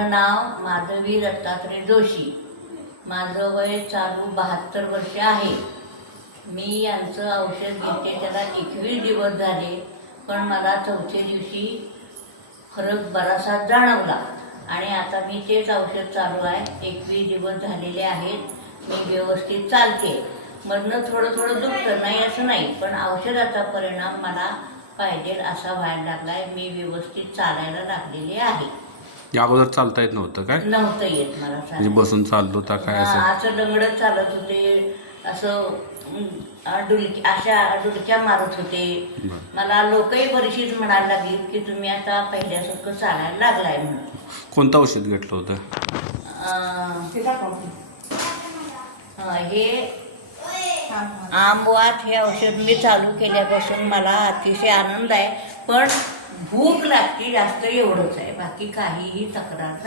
नाव माधवी दत्तात्रय जोशी. माझं वय चालू 72 वर्ष आहे. मी यांचं औषध घेते त्याला 21 दिवस झाले, पण मला चौथ्या दिवशी फरक बराचसा जाणवला आणि आता मी तेच औषध चालू आहे. 21 दिवस झालेले आहेत. मी व्यवस्थित चालते. मधनं थोडं थोडं दुखतं, नाही असं नाही, पण औषधाचा परिणाम मला पाहिजे असा व्हायला लागलाय. मी व्यवस्थित चालायला लागलेले आहे. या अगोदर चालता येत नव्हतं काय? नव्हतं येत मला म्हणजे बसून चालत होता काय? असं लंगडत चालत होते, असं अशा डुलक्या मारत होते. मला लोकही बरीचशीच म्हणायला लागली की तुम्ही आता पहिल्यासारखं चालायला लागलाय म्हणून. कोणतं औषध घेतलं होतं? हे आंबवात हे औषध मी चालू केल्यापासून मला अतिशय आनंद आहे. पण भूक लागते जास्त, एवढंच आहे. बाकी काहीही तक्रार नाही.